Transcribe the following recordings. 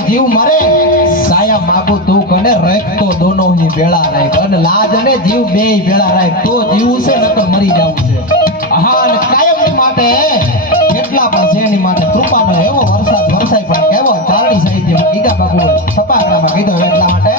जीव मरे साया मागू तू कने रखतो दोनों ही बेड़ा राख अने लाज ने जीव बे बेड़ा राख तो जीव से नकर मरी जाऊ छे हा अने कायम माटे કેટલા પણ જેની માટે કૃપાનો એવો વરસાદ વરસાય પણ કેવો ચારણી સાહિત્ય ગીગા બાબુ સપાકરામાં કીધો એટલા માટે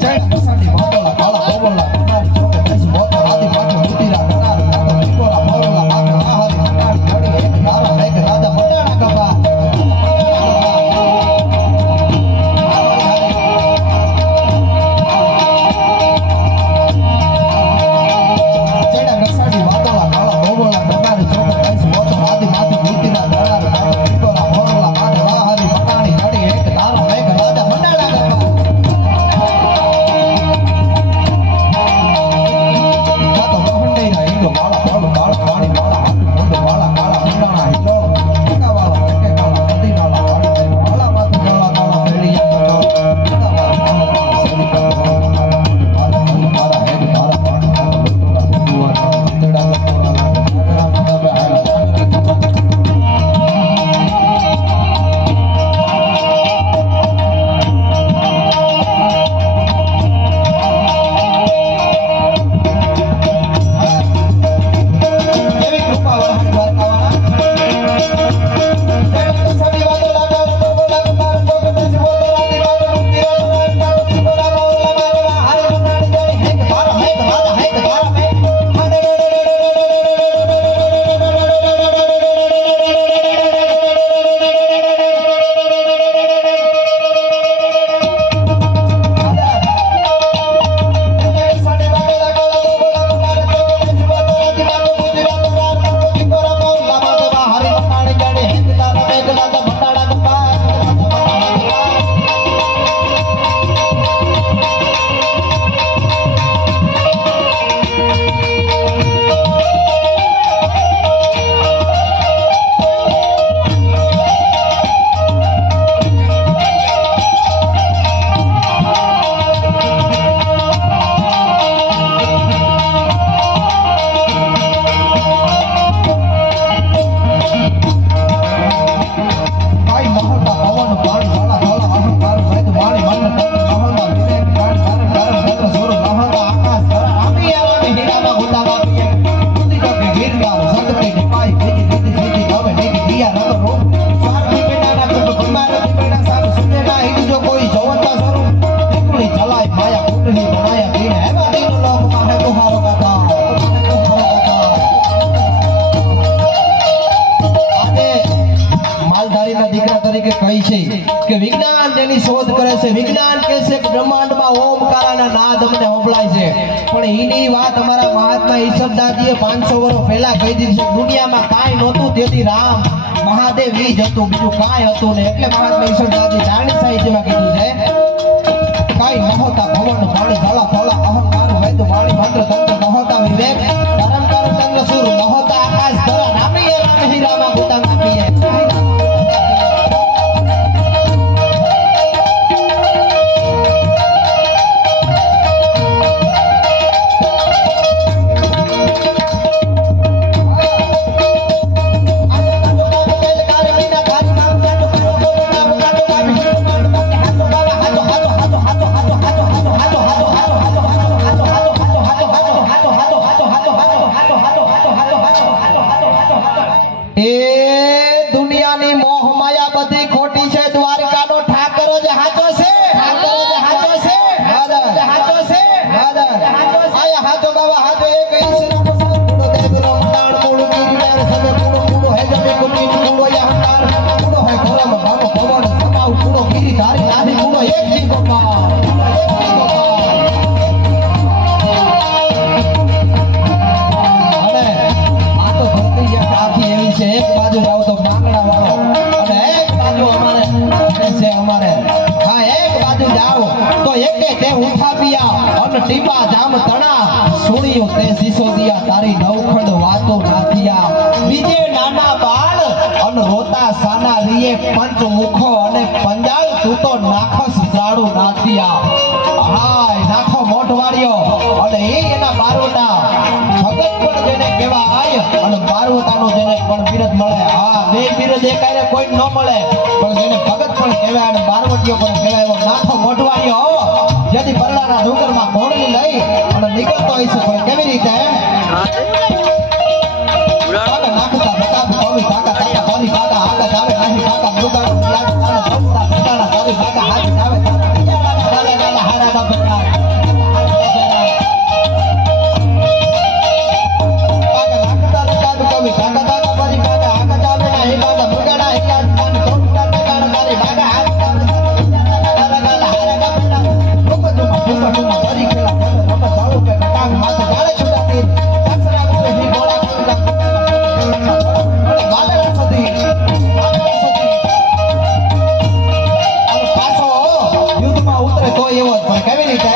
જય પસાડી મોતોલા કાળા બોબોલા તમારી છોકે કઈ મોતો આદિ પાછો મૂતીરા કરાર કાતો વિકોરા મોરલા માથે આહારી મટાડી જડી એક ધારા લઈ રાજા મટાણા કપા રાજા એકા દીકરા તરીકે કહી છે કે વિજ્ઞાન જેની શોધ કરે છે, વિજ્ઞાન કહે છે કે બ્રહ્માંડમાં ઓમકારના નાદ અમને સંભળાય છે, પણ એની વાત અમારા મહાત્મા ઈશ્વરદાસજીએ 500 વર્ષ પહેલા કહી દીધી છે. દુનિયામાં કાંઈ નહોતું તેથી રામ મહાદેવ ઈ જ હતું, બીજું કાંઈ હતું ને. એટલે મહાત્મા ઈશ્વરદાસજી ચારણી સાહિત્યમાં કીધું છે કાંઈ નહોતા ભવન પાણી ધલા ધલા અહંકાર વૈદ વાણી મંત્ર તંત્ર નહોતા વિવેક ધરમકાર ચંદ્ર સૂર નહોતા આકાશ ધરા નામી રામ હીરામાં ભૂતાના પીએ. ટીપા જામ તણા સુણિયું તે સિસોદિયા તારી નવખંડ વાતો નાથિયા બીજે નાના બાળ અન રોતા સાના રીએ પંચ મુખો અને પંજાળ તું તો નાખસ ઝાડુ નાથિયા. હાય નાખો મોઢવાળિયો અને એના બારવટા ભગત પણ જેને કહેવાય અને બારવટાનો જેને પણ બિરદ મળે. હા બે બિરદ એકારે કોઈ ન મળે, પણ જેને ભગત પણ કહેવાય અને બારવટીયો પણ કહેવાય એવો નાખો મોઢવાળિયો જેથી બરડાના ડુંગરમાં ઘોડલી લઈ અને નીકળતો હોય છે. પણ કેવી રીતે નાખતા બતા કવિ કાકા કાકા કોની કાકા આગળ આવે નાહી કાકા મૃગાનો યાદ તારે સૌતા બતાના કવિ કાકા હાથ આવે તારા ગાલા હારા ના બતા કાકા નાખતા બતા કવિ કાકા કાકા કોની કાકા આગળ આવે નાહી કાકા મૃગાના યાદ તારે સૌતા બતાના તારી કાકા હાથ આવે તારા ગાલા હારા ના બતા ટુમા ભરી ખેલા રમત ચાલુ કે કટાંગ માથે ગાળે છૂટાતી દસરા ગોળે હી ગોળા કોઈલા વાદળા સધી અને પાછો યુદ્ધમાં ઉતરે તો એવો જ. પણ કેવી રીતે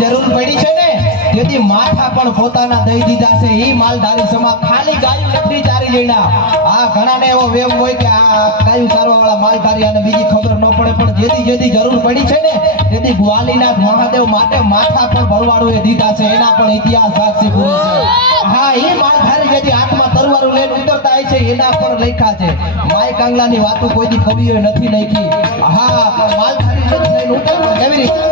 જરૂર પડી છે ને તેથી માથા પણ પોતાના દઈ દીધા છે. ઈ માલધારી સમા ખાલી ગાયું નથી ચારી લેણા. આ ઘણાને એવો વેમ હોય કે આ ગાયું ચારવા વાળા માલધારી અને બીજી ખબર ન પડે, પણ જેથી જરૂર પડી છે ને તેથી ગ્વાલીનાથ મહાદેવ માટે માથા પણ ભરવાડોએ દીધા છે. એના પણ ઇતિહાસ સાક્ષી પૂરી છે. હા ઈ માલધારી જેથી હાથમાં તરવારું લઈને ઉતરતા હોય છે એના પણ લખ્યા છે. માય કાંગલાની વાતો કોઈથી કવિઓએ નથી લખી. હા માલધારી જેથી લઈને ઉતરતા કેવી રીતે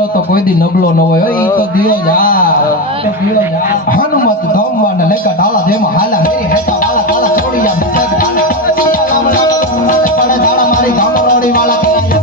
વાળો તો કોઈ દી નબળો ન હોય ઈ તો દિયો જા હનુમત ધમવા ને લેકા ઢાલા જેમાં હાલા મેરી હેતા વાળા તાળા છોડિયા બસક ગાને રામ રામ પડે ધાડા મારી ગામરોડી વાળા કરાય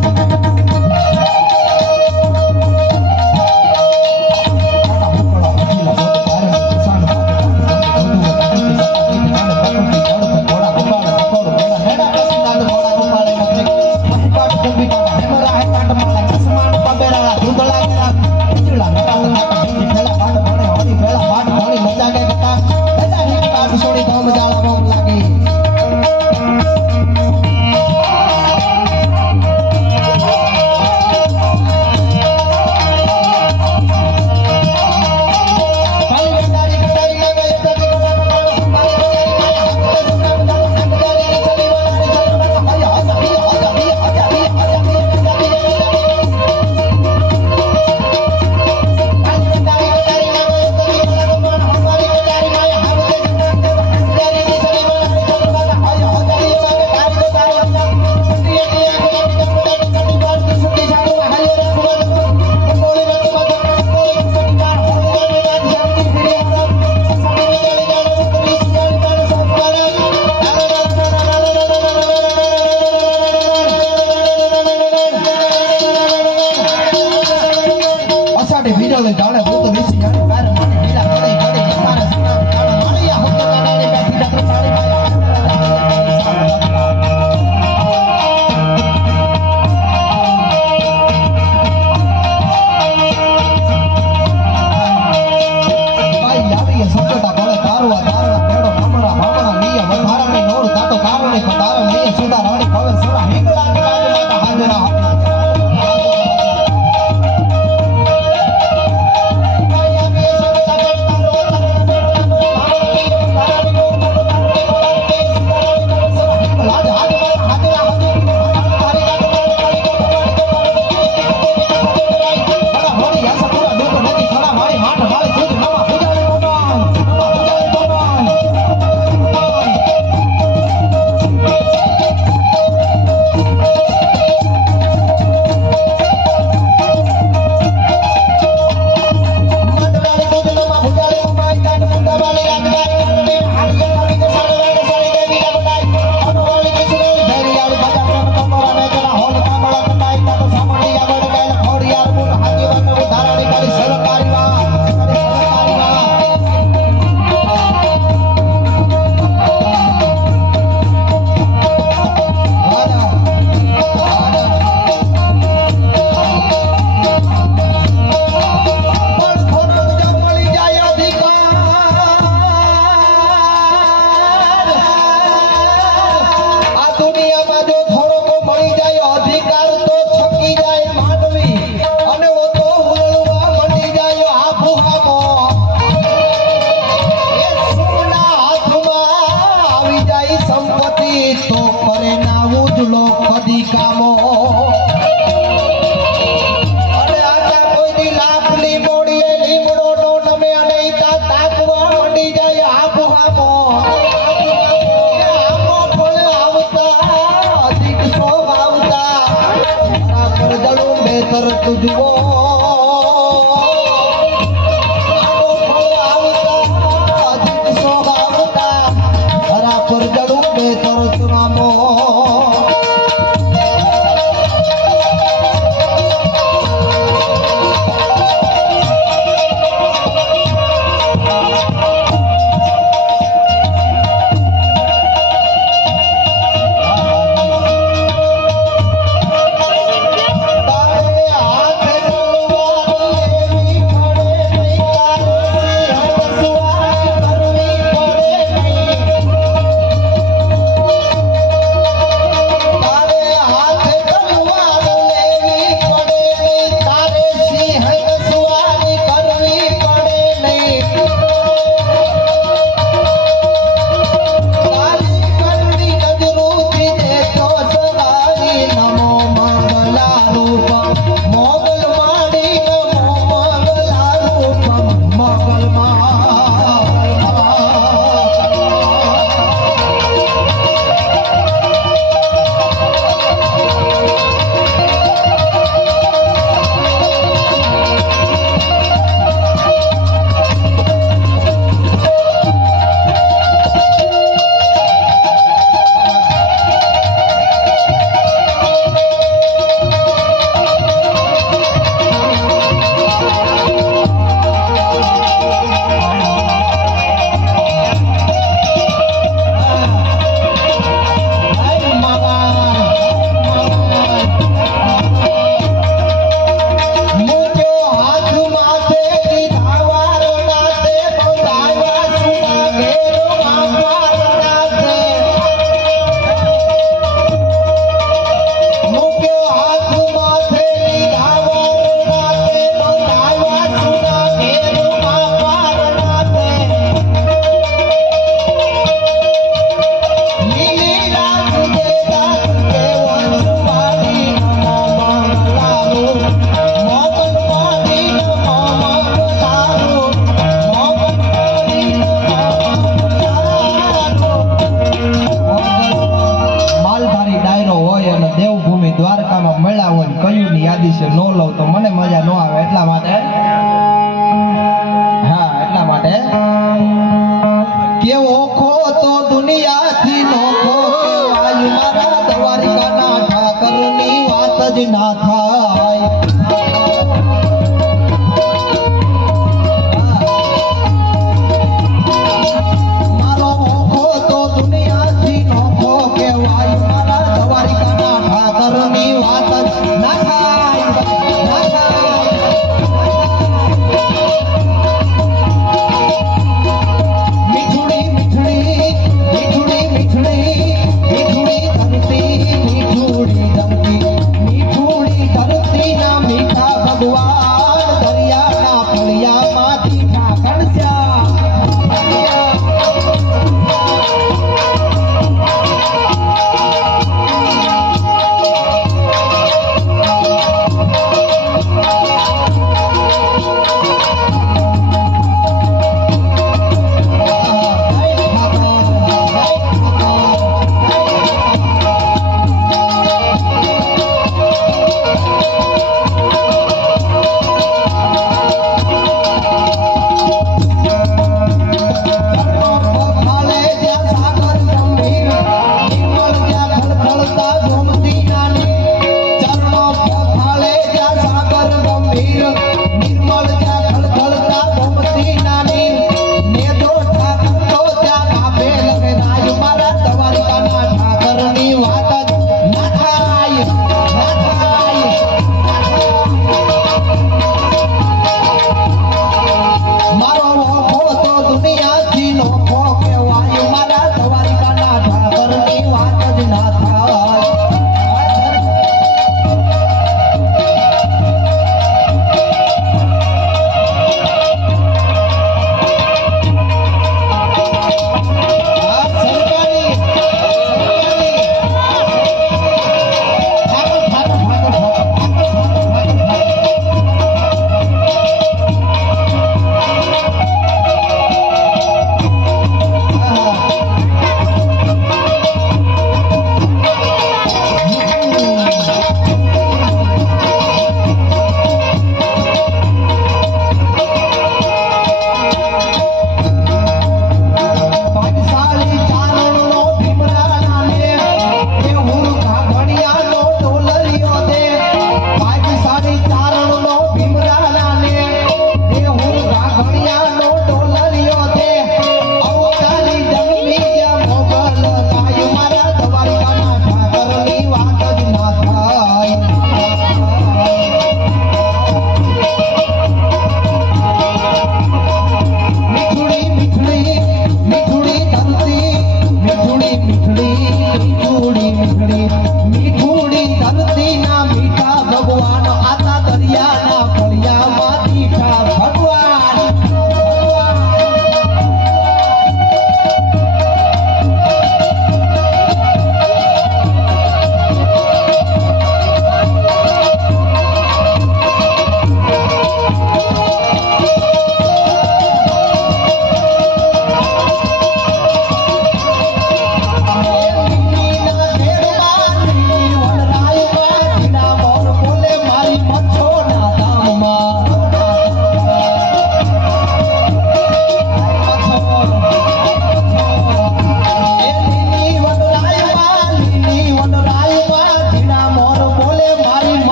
જાય